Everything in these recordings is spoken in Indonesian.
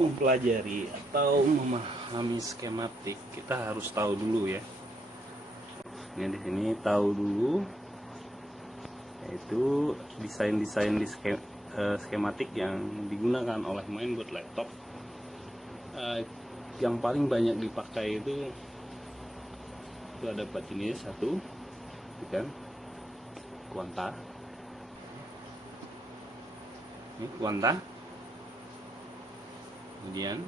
mempelajari atau memahami skematik, kita harus tahu dulu ya. Ini di sini tahu dulu, yaitu desain-desain di skematik yang digunakan oleh mainboard laptop. Yang paling banyak dipakai itu ada 4 jenis. Satu, kan, Quanta. Ini Quanta. Kemudian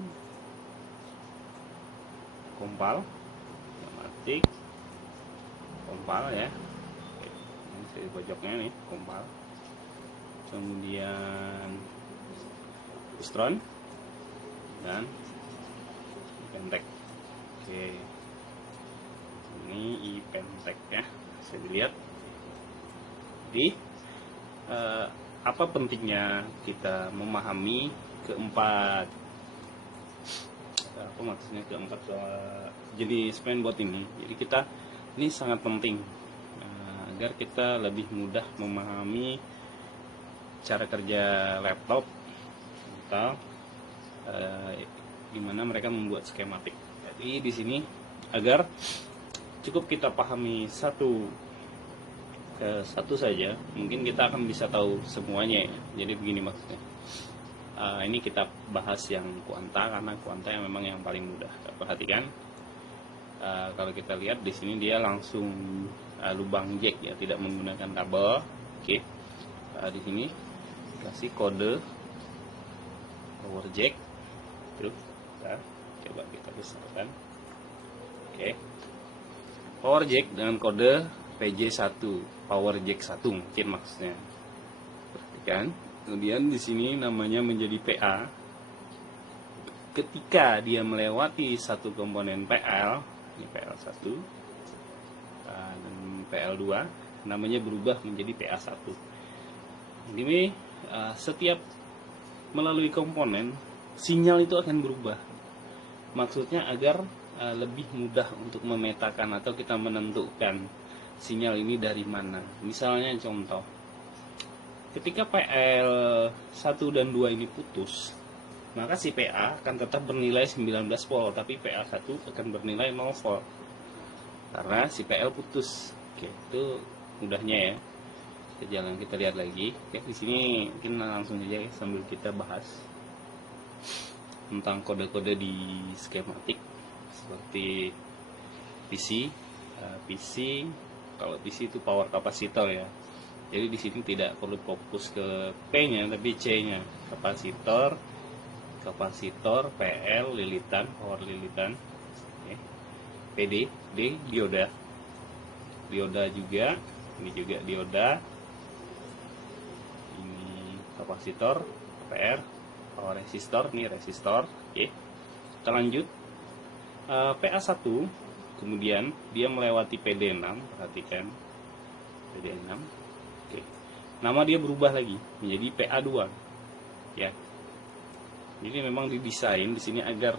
Compal, skematik, Compal ya. Ini di pojoknya nih, Compal. Kemudian Wistron dan Pentek. Oke, ini Pentek ya. Bisa dilihat. Jadi apa pentingnya kita memahami keempat jenis mainboard ini? Jadi ini sangat penting agar kita lebih mudah memahami cara kerja laptop atau gimana mereka membuat skematik. Jadi di sini agar cukup kita pahami satu saja, mungkin kita akan bisa tahu semuanya ya. Jadi begini maksudnya. Ini kita bahas yang Quanta karena Quanta yang memang yang paling mudah. Perhatikan, kalau kita lihat di sini dia langsung lubang jack ya, tidak menggunakan kabel. Oke, di sini kasih kode power jack. Terus, coba kita besarkan. Oke, power jack dengan kode PJ1, power jack 1 mungkin maksudnya. Perhatikan. Kemudian di sini namanya menjadi PA. Ketika dia melewati satu komponen PL, ini PL1 dan PL2, namanya berubah menjadi PA1. Ini setiap melalui komponen, sinyal itu akan berubah. Maksudnya agar lebih mudah untuk memetakan atau kita menentukan sinyal ini dari mana. Misalnya contoh, ketika PL1 dan 2 ini putus, maka si PA akan tetap bernilai 19 volt, tapi PL1 akan bernilai 0 volt karena si PL putus. Oke, itu mudahnya ya. Kita lihat lagi. Oke, di sini mungkin langsung saja ya, sambil kita bahas tentang kode-kode di skematik seperti PC. Kalau PC itu power kapasitor ya. Jadi di sini tidak perlu fokus ke P-nya, tapi C-nya. Kapasitor, PL, lilitan, power lilitan. Oke. PD, D, dioda. Dioda juga, ini juga dioda. Ini kapasitor, PR, power resistor, ini resistor. Oke. Kita lanjut. PA1, kemudian dia melewati PD6, perhatikan. PD6. Nama dia berubah lagi menjadi PA2 ya. Jadi memang didesain di sini agar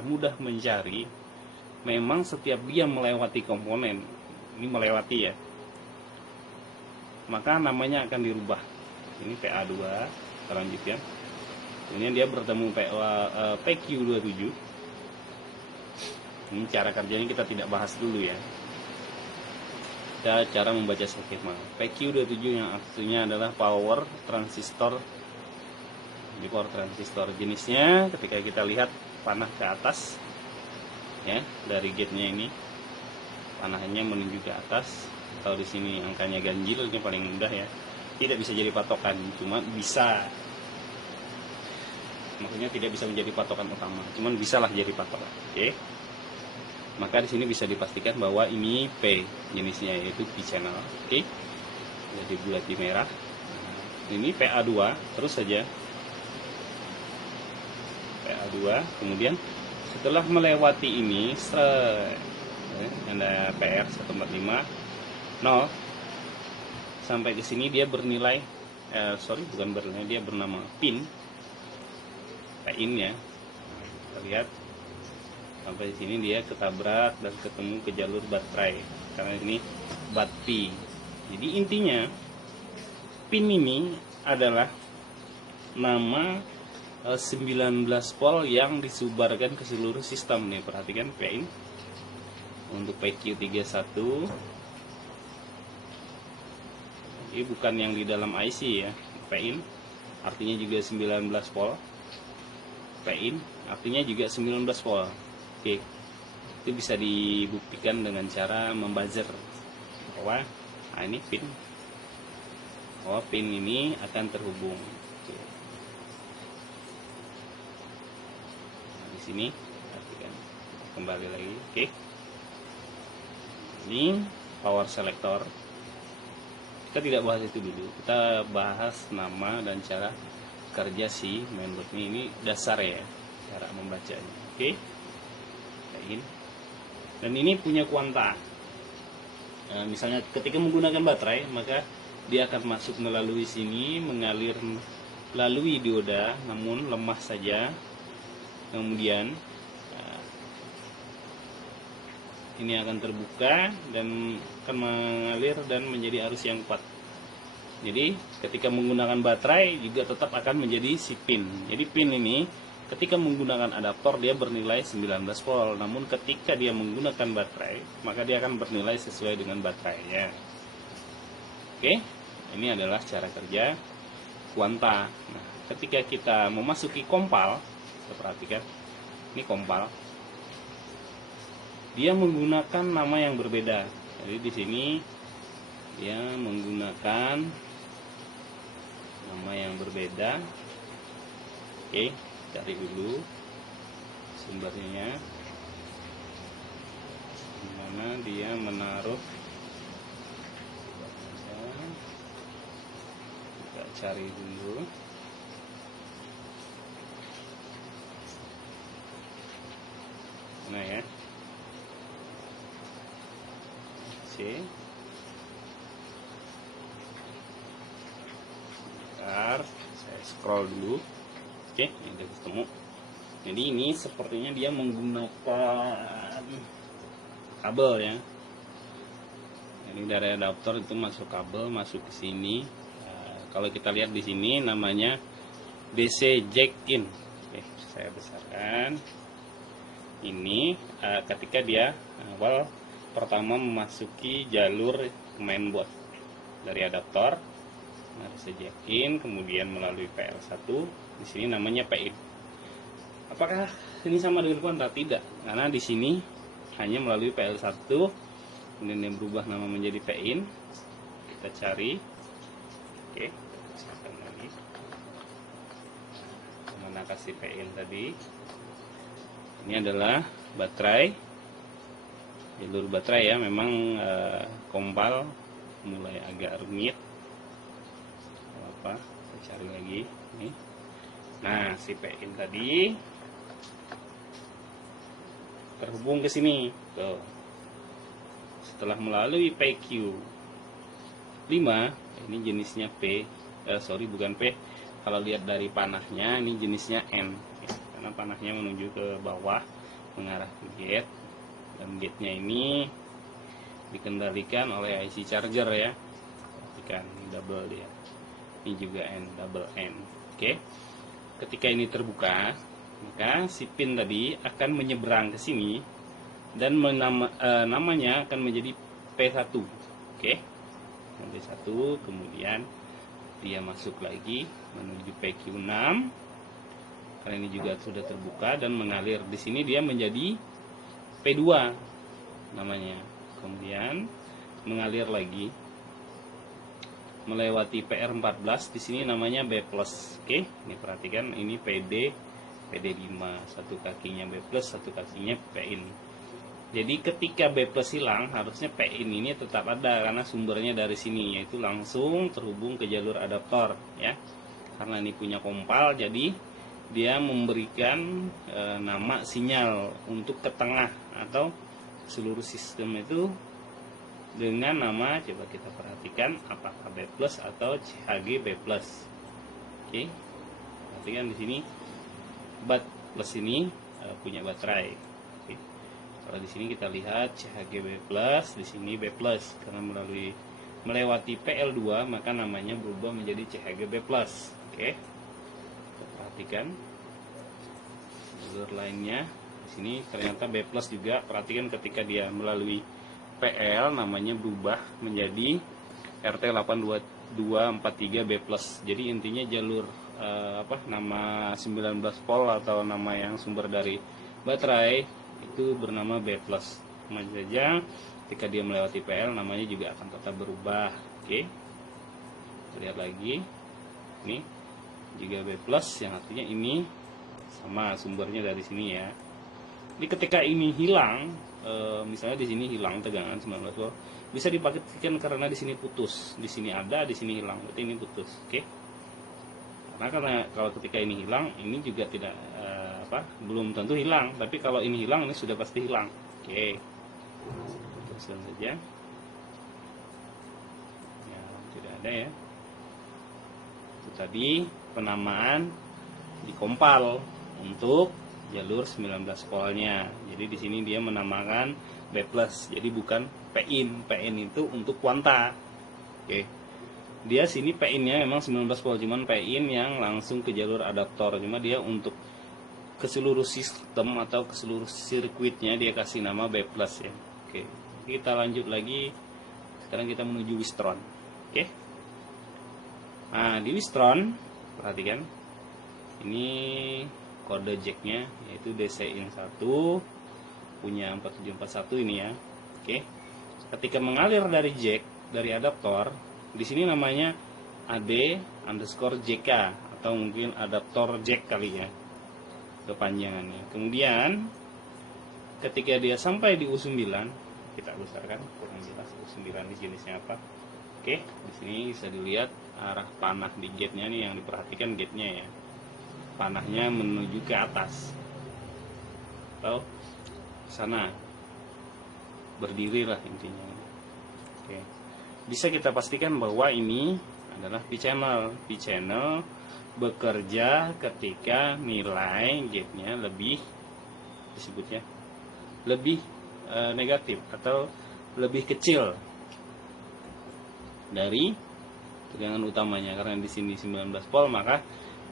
mudah mencari. Memang setiap dia melewati komponen ini melewati ya, maka namanya akan dirubah. Ini PA2. Kita lanjutkan. Kemudian dia bertemu PQ27. Ini cara kerjanya kita tidak bahas dulu ya. Cara membaca skema. PQ27 yang artinya adalah power transistor. Ini power transistor. Jenisnya ketika kita lihat panah ke atas ya, dari gate-nya ini panahnya menuju ke atas, atau di sini angkanya ganjil, ini paling mudah ya. Tidak bisa jadi patokan, cuma bisa. Maksudnya tidak bisa menjadi patokan utama, cuman bisalah jadi patokan. Oke. Maka di sini bisa dipastikan bahwa ini P jenisnya, yaitu P channel. Oke. Jadi bulat di merah. Ini PA2 terus saja. PA2, kemudian setelah melewati ini ada PR 145 0 sampai ke sini dia bernilai dia bernama pin ya. Kita lihat sampai di sini dia ketabrak dan ketemu ke jalur baterai karena ini batpi. Jadi intinya pin ini adalah nama 19 volt yang disebarkan ke seluruh sistem nih. Perhatikan PIN untuk PQ31. Ini bukan yang di dalam IC ya. PIN artinya juga 19 volt. PIN artinya juga 19 volt. Oke. Itu bisa dibuktikan dengan cara membuzzer bahwa ini pin. Bahwa pin ini akan terhubung. Oke. Nah, di sini perhatikan. Kembali lagi. Oke. Ini power selector. Kita tidak bahas itu dulu. Kita bahas nama dan cara kerja si mainboard ini. Ini dasar ya, cara membacanya. Oke. Kayak dan ini punya kuanta. Misalnya ketika menggunakan baterai, maka dia akan masuk melalui sini, mengalir melalui dioda, namun lemah saja. Kemudian ini akan terbuka dan akan mengalir dan menjadi arus yang kuat. Jadi ketika menggunakan baterai juga tetap akan menjadi si pin. Jadi pin ini ketika menggunakan adaptor dia bernilai 19 volt. Namun ketika dia menggunakan baterai, maka dia akan bernilai sesuai dengan baterainya. Oke, ini adalah cara kerja kuanta. Nah, ketika kita memasuki kompal, kita perhatikan ini kompal. Dia menggunakan nama yang berbeda. Jadi di sini dia menggunakan nama yang berbeda. Oke, cari dulu sumbernya. Di mana dia menaruh? Kita cari dulu. Nah ya. Bentar, saya scroll dulu. Oke, ini udah ketemu. Jadi ini sepertinya dia menggunakan kabel ya. Ini dari adaptor itu masuk kabel, masuk ke sini. Kalau kita lihat di sini namanya DC jack in. Oke, saya besarkan. Ini ketika dia awal pertama memasuki jalur mainboard dari adaptor, harus jack in, kemudian melalui PL1. Di sini namanya PIN. Apakah ini sama dengan kuanta? Tidak, karena di sini hanya melalui PL1, kemudian yang berubah nama menjadi PIN. Kita cari. Oke, kita lagi. Mana kasih PIN tadi? Ini adalah baterai. Jalur baterai ya, memang kompal mulai agak rumit. Apa? Kita cari lagi. Nih. Nah, si PIN tadi terhubung ke sini. Tuh. Setelah melalui PQ5, ini jenisnya P. Bukan P. Kalau lihat dari panahnya, ini jenisnya N. Ya, karena panahnya menuju ke bawah, mengarah ke gate. Dan gate-nya ini dikendalikan oleh IC charger ya. Perhatikan double dia. Ini juga N, double N. Oke. Ketika ini terbuka, maka si pin tadi akan menyeberang ke sini dan namanya akan menjadi P1. Oke. P1, kemudian dia masuk lagi menuju PQ6. Karena ini juga sudah terbuka dan mengalir di sini, dia menjadi P2 namanya. Kemudian mengalir lagi melewati PR14, di sini namanya B+. Oke, ini perhatikan, ini PD5, satu kakinya B+, satu kakinya PIN. Jadi ketika B+ hilang, harusnya PIN ini tetap ada karena sumbernya dari sini, yaitu langsung terhubung ke jalur adaptor ya. Karena ini punya kompal, jadi dia memberikan nama sinyal untuk ke tengah atau seluruh sistem itu dengan nama, coba kita perhatikan apakah B+ atau CHG B+. Oke. Perhatikan di sini bat plus ini punya baterai. Oke. Kalau di sini kita lihat CHG B+, di sini B+, karena melewati PL2 maka namanya berubah menjadi CHG B+. Oke. Kita perhatikan jalur lainnya di sini ternyata B+ juga. Perhatikan ketika dia melalui PL namanya berubah menjadi RT82243 B+. Jadi intinya jalur nama 19 volt atau nama yang sumber dari baterai itu bernama B+. Sama saja ketika dia melewati PL namanya juga akan tetap berubah. Oke. Lihat lagi. Ini juga B+, yang artinya ini sama sumbernya dari sini ya. Jadi ketika ini hilang, misalnya di sini hilang tegangan 19 volt, bisa dipastikan karena di sini putus, di sini ada, di sini hilang, berarti ini putus. Oke. Karena kalau ketika ini hilang, ini juga tidak belum tentu hilang, tapi kalau ini hilang, ini sudah pasti hilang. Oke. Teruskan saja. Ya, tidak ada ya. Itu tadi penamaan di kompal untuk jalur 19 voltnya. Jadi di sini dia menamakan B+, jadi bukan PIN. PIN itu untuk kuanta. Oke. Dia sini PIN-nya memang 19 volt, cuman PIN yang langsung ke jalur adaptor. Cuma dia untuk ke seluruh sistem atau ke seluruh sirkuitnya dia kasih nama B+ ya. Oke. Kita lanjut lagi. Sekarang kita menuju Wistron. Oke. Nah, di Wistron perhatikan ini kode jacknya yaitu DC-in1 punya 4741 ini ya. Oke. Ketika mengalir dari jack dari adaptor, di sini namanya AD_JK atau mungkin adaptor jack kali ya kepanjangannya. Kemudian ketika dia sampai di U9, kita besarkan kurang jelas U9 di jenisnya apa. Oke, di sini bisa dilihat arah panah di gate-nya nih, yang diperhatikan gate-nya ya. Panahnya menuju ke atas atau sana, berdiri lah intinya. Oke. Bisa kita pastikan bahwa ini adalah P-channel. P-channel bekerja ketika nilai gate-nya lebih disebutnya lebih negatif atau lebih kecil dari tegangan utamanya. Karena di sini 19 volt, maka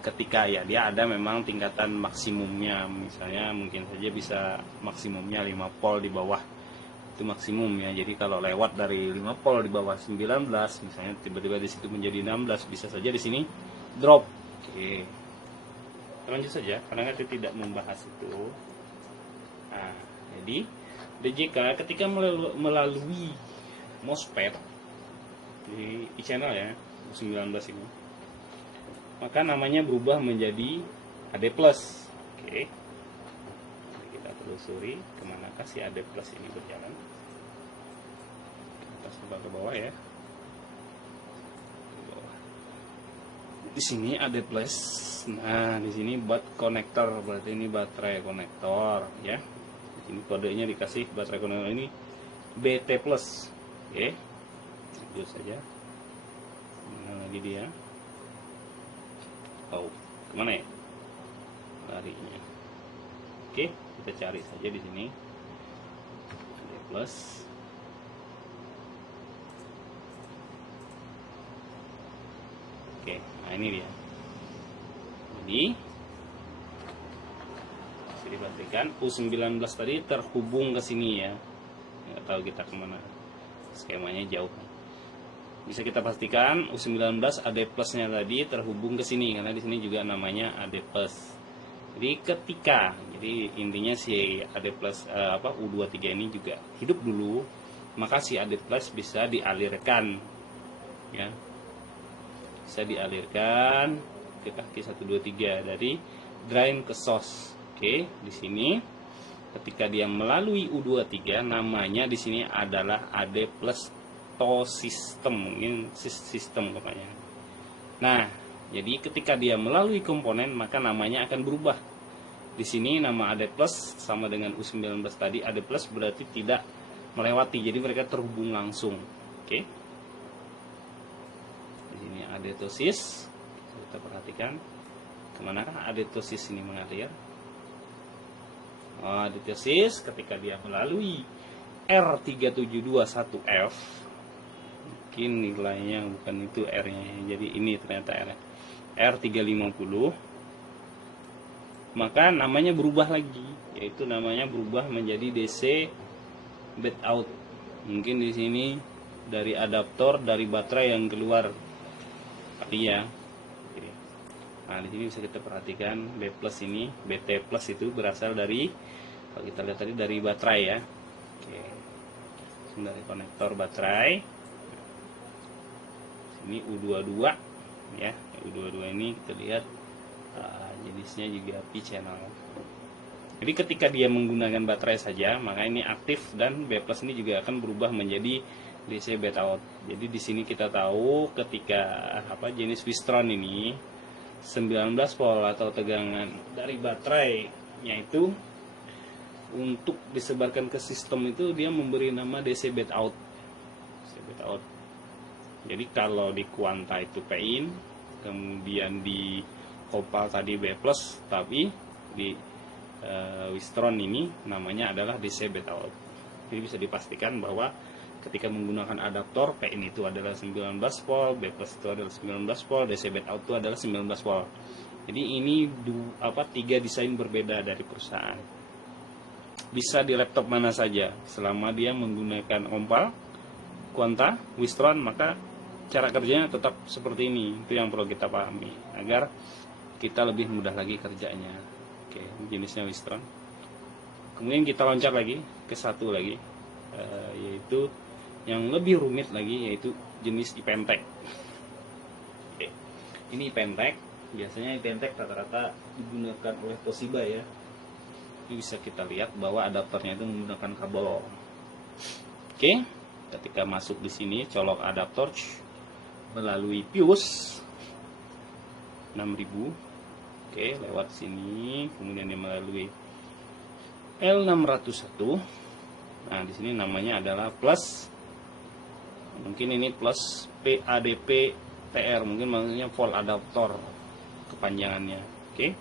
ketika ya dia ada memang tingkatan maksimumnya, misalnya mungkin saja bisa maksimumnya 5 volt di bawah itu maksimum ya. Jadi kalau lewat dari 5 volt di bawah 19 misalnya tiba-tiba di situ menjadi 16, bisa saja di sini drop. Oke. Lanjut saja karena kita tidak membahas itu. Nah, jadi DJK ketika melalui MOSFET di channel ya 19 ini, maka namanya berubah menjadi AD+. Oke. Kita telusuri kemanakah si AD+ ini berjalan. Kita coba ke bawah ya. Di sini AD+. Nah, di sini buat konektor, berarti ini baterai konektor ya. Di sini kodenya dikasih baterai konektor ini BT+. Oke. Lanjut saja. Mana lagi dia? Oh, kemana ya larinya? Oke, kita cari saja di sini AD+. Oke, nah ini dia. Jadi bisa diperhatikan U19 tadi terhubung ke sini ya. Nggak tahu kita kemana, skemanya jauh. Bisa kita pastikan U19 AD plusnya tadi terhubung ke sini karena di sini juga namanya AD plus. Jadi ketika, jadi intinya si AD plus U23 ini juga hidup dulu, maka si AD plus bisa dialirkan ya. Bisa dialirkan ke kaki 123 dari drain ke source. Oke, di sini ketika dia melalui U23 namanya di sini adalah AD plus system, mungkin sistem katanya. Nah, jadi ketika dia melalui komponen maka namanya akan berubah. Di sini nama AD plus sama dengan U19 tadi, AD plus berarti tidak melewati, jadi mereka terhubung langsung. Oke. Di sini adetosis, kita perhatikan kemanakah adetosis ini mengalir. Adetosis ketika dia melalui R3721F, mungkin nilainya bukan itu R nya, jadi ini ternyata R 350. maka namanya berubah lagi, yaitu namanya berubah menjadi DC bed out. Mungkin di sini dari adaptor dari baterai yang keluar tadi ya. Nah, di sini bisa kita perhatikan B plus ini, BT plus itu berasal dari, kalau kita lihat tadi, dari baterai ya. Oke. Dari konektor baterai. Ini U22 ya. U22 ini kita lihat jenisnya juga P channel. Jadi ketika dia menggunakan baterai saja, maka ini aktif, dan B plus ini juga akan berubah menjadi DC bed out. Jadi di sini kita tahu ketika jenis Wistron ini 19 volt atau tegangan dari baterainya itu untuk disebarkan ke sistem itu dia memberi nama DC bed out. DC bed out. Jadi kalau di Quanta itu P in, kemudian di Copal tadi B plus, tapi di Wistron ini namanya adalah DC bed out. Jadi bisa dipastikan bahwa ketika menggunakan adaptor, P in itu adalah 19 volt, B plus itu adalah 19 volt, DC bed out itu adalah 19 volt. Jadi ini tiga desain berbeda dari perusahaan. Bisa di laptop mana saja, selama dia menggunakan Opal, Quanta, Wistron, maka cara kerjanya tetap seperti ini. Itu yang perlu kita pahami agar kita lebih mudah lagi kerjanya. Oke, jenisnya Wistron. Kemudian kita loncat lagi ke satu lagi, yaitu yang lebih rumit lagi, yaitu jenis Ipentek. Oke. Ini Ipentek, biasanya Ipentek rata-rata digunakan oleh Toshiba ya. Ini bisa kita lihat bahwa adaptornya itu menggunakan kabel. Oke, ketika masuk di sini colok adaptor melalui fuse 6000. Oke, lewat sini, kemudian dia melalui L601. Nah, di sini namanya adalah plus. Mungkin ini plus PADP TR, mungkin maksudnya volt adaptor kepanjangannya. Oke,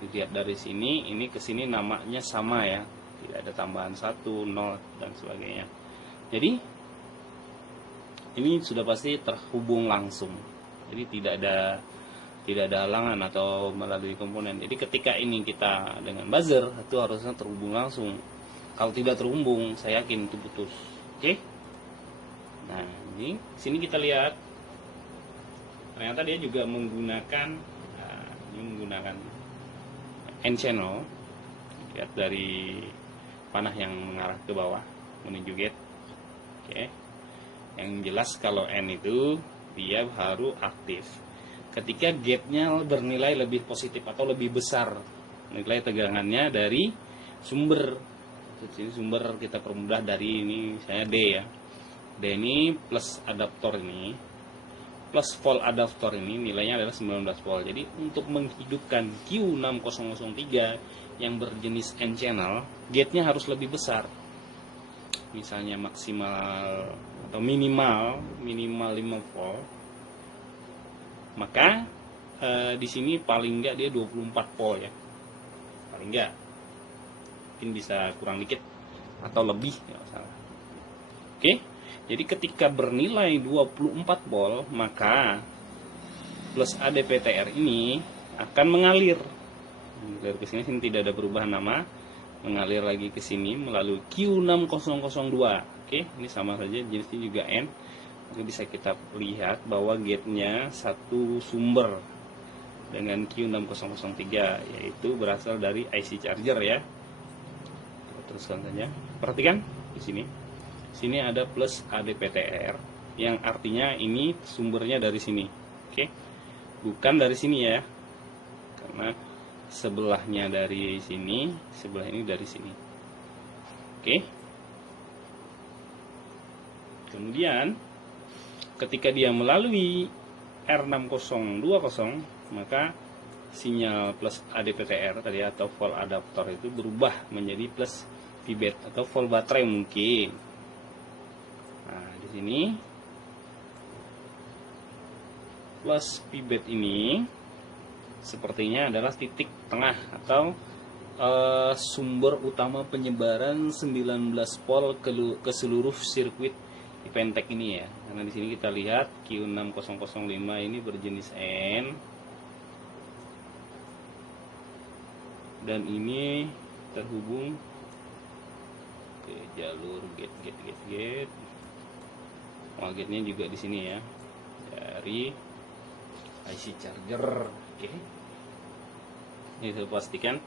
dilihat dari sini, ini ke sini namanya sama ya, tidak ada tambahan 1, 0 dan sebagainya. Jadi ini sudah pasti terhubung langsung, jadi tidak ada halangan atau melalui komponen. Jadi ketika ini kita dengan buzzer itu harusnya terhubung langsung. Kalau tidak terhubung, saya yakin itu putus. Oke. Nah, ini sini kita lihat ternyata dia juga menggunakan N channel. Lihat dari panah yang mengarah ke bawah menuju gate. Oke. Yang jelas kalau N itu dia baru aktif ketika gate-nya bernilai lebih positif atau lebih besar nilai tegangannya dari sumber. Jadi sumber kita permudah dari ini, misalnya D ya. D ini plus adaptor ini, plus volt adaptor ini nilainya adalah 19 volt. Jadi untuk menghidupkan Q6003 yang berjenis N channel, gate-nya harus lebih besar. Misalnya maksimal atau minimal 5 volt. Maka di sini paling enggak dia 24 volt ya. Paling enggak. Mungkin bisa kurang dikit atau lebih ya salah. Oke. Jadi ketika bernilai 24 volt, maka plus ADPTR ini akan mengalir. Dari ke sini tidak ada perubahan nama, mengalir lagi ke sini melalui Q6002. Oke, ini sama saja jenisnya juga N. Jadi bisa kita lihat bahwa gate-nya satu sumber dengan Q6003, yaitu berasal dari IC charger ya. Kita teruskan saja. Perhatikan di sini. Sini ada plus ADPTR yang artinya ini sumbernya dari sini. Oke. Bukan dari sini ya. Karena sebelahnya dari sini, sebelah ini dari sini. Oke. Kemudian ketika dia melalui R6020, maka sinyal plus ADPTR tadi atau volt adaptor itu berubah menjadi plus VBAT atau volt baterai mungkin. Nah, di sini plus VBAT ini sepertinya adalah titik tengah atau sumber utama penyebaran 19 volt ke seluruh sirkuit Ipentek ini ya. Karena di sini kita lihat Q6005 ini berjenis N. dan ini terhubung ke jalur gate. Gate-nya juga di sini ya, dari IC charger. Oke. Ini saya pastikan.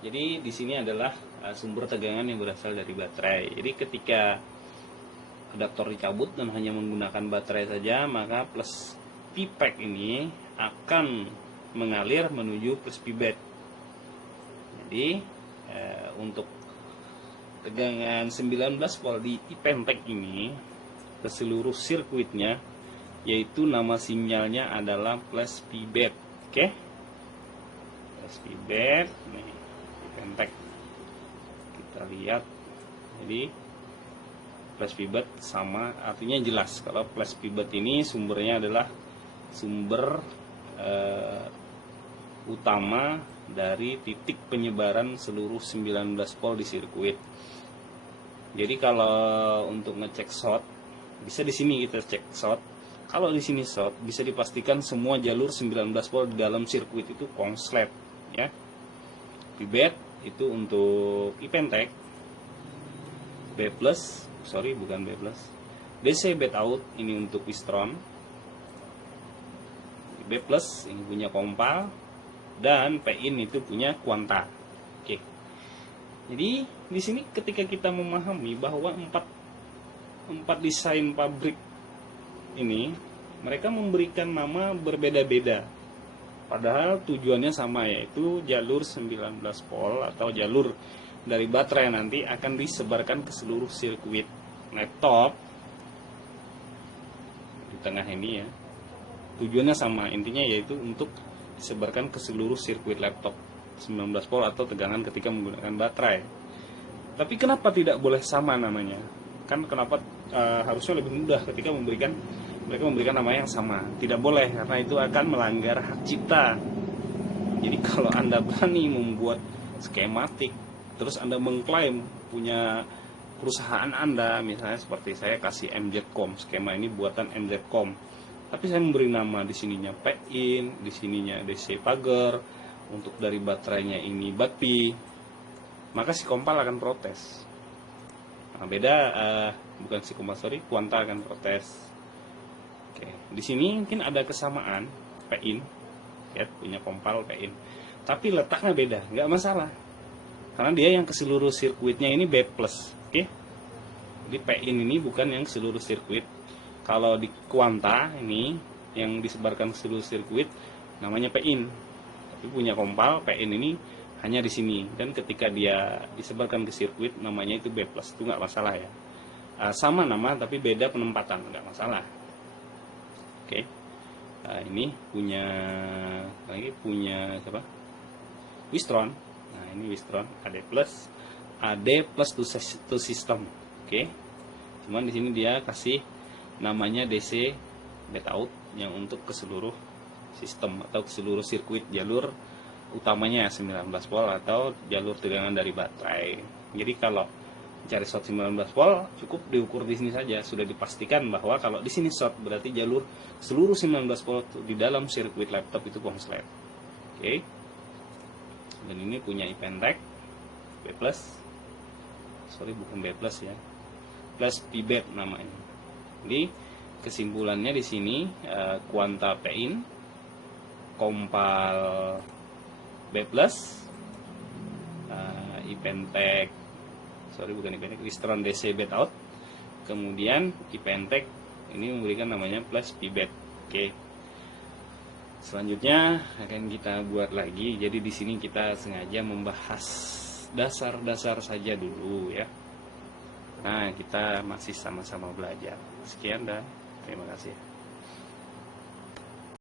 Jadi di sini adalah sumber tegangan yang berasal dari baterai. Jadi ketika adaptor dicabut dan hanya menggunakan baterai saja, maka plus P-pack ini akan mengalir menuju plus P-bed. Jadi untuk tegangan 19 volt di Ipentec ini ke seluruh sirkuitnya, yaitu nama sinyalnya adalah plus P-bed. Oke, plus P-bed nih Ipentec, kita lihat. Jadi plus P-bed sama, artinya jelas kalau plus P-bed ini sumbernya adalah sumber utama dari titik penyebaran seluruh 19 volt di sirkuit. Jadi kalau untuk ngecek short, bisa di sini kita cek short. Kalau di sini short, bisa dipastikan semua jalur 19 volt di dalam sirkuit itu konslet ya. P-bed itu untuk Ipentec, bukan B+. DC bed out ini untuk Wistron. B+ ini punya Kompal, dan P-in itu punya Quanta. Oke. Jadi di sini ketika kita memahami bahwa empat desain pabrik ini, mereka memberikan nama berbeda-beda, padahal tujuannya sama, yaitu jalur 19 volt atau jalur dari baterai nanti akan disebarkan ke seluruh sirkuit laptop di tengah ini ya. Tujuannya sama, intinya yaitu untuk disebarkan ke seluruh sirkuit laptop 19 volt atau tegangan ketika menggunakan baterai. Tapi kenapa tidak boleh sama namanya? Kan kenapa harusnya lebih mudah ketika mereka memberikan nama yang sama? Tidak boleh, karena itu akan melanggar hak cipta. Jadi kalau Anda berani membuat skematik, terus Anda mengklaim punya perusahaan Anda, misalnya seperti saya kasih MZ-Com, skema ini buatan MZ-Com, tapi saya memberi nama di sininya P-in, di sininya DC pagar, untuk dari baterainya ini Batpi, maka si Kompal akan protes. Nah, beda, bukan si Kompal, Quanta akan protes. Oke, di sini mungkin ada kesamaan P-in, ya, punya Kompal P-in, tapi letaknya beda, nggak masalah, karena dia yang ke seluruh sirkuitnya ini B+. Oke, jadi P-in ini bukan yang seluruh sirkuit. Kalau di Quanta ini yang disebarkan ke seluruh sirkuit namanya P-in, tapi punya Kompal P-in ini hanya di sini, dan ketika dia disebarkan ke sirkuit namanya itu B+. Itu nggak masalah ya, sama nama tapi beda penempatan, nggak masalah. Oke. Ini punya siapa? Wistron. Nah, ini Wistron AD plus to system. Oke. Cuman di sini dia kasih namanya DC bed out yang untuk ke seluruh sistem atau ke seluruh sirkuit jalur utamanya 19 volt atau jalur tegangan dari baterai. Jadi kalau cari short 19 volt cukup diukur di sini saja, sudah dipastikan bahwa kalau di sini short berarti jalur seluruh 19 volt di dalam sirkuit laptop itu konslet. Oke. Dan ini punya Ipentec B+, bukan B+ ya, plus P-bed namanya. Jadi kesimpulannya di sini Quanta P-in, Kompal B+, Ipentec, Wistron DC bed out, kemudian Ipentec ini memberikan namanya plus P-bed. Oke. Selanjutnya akan kita buat lagi. Jadi di sini kita sengaja membahas dasar-dasar saja dulu ya. Nah, kita masih sama-sama belajar. Sekian dan terima kasih.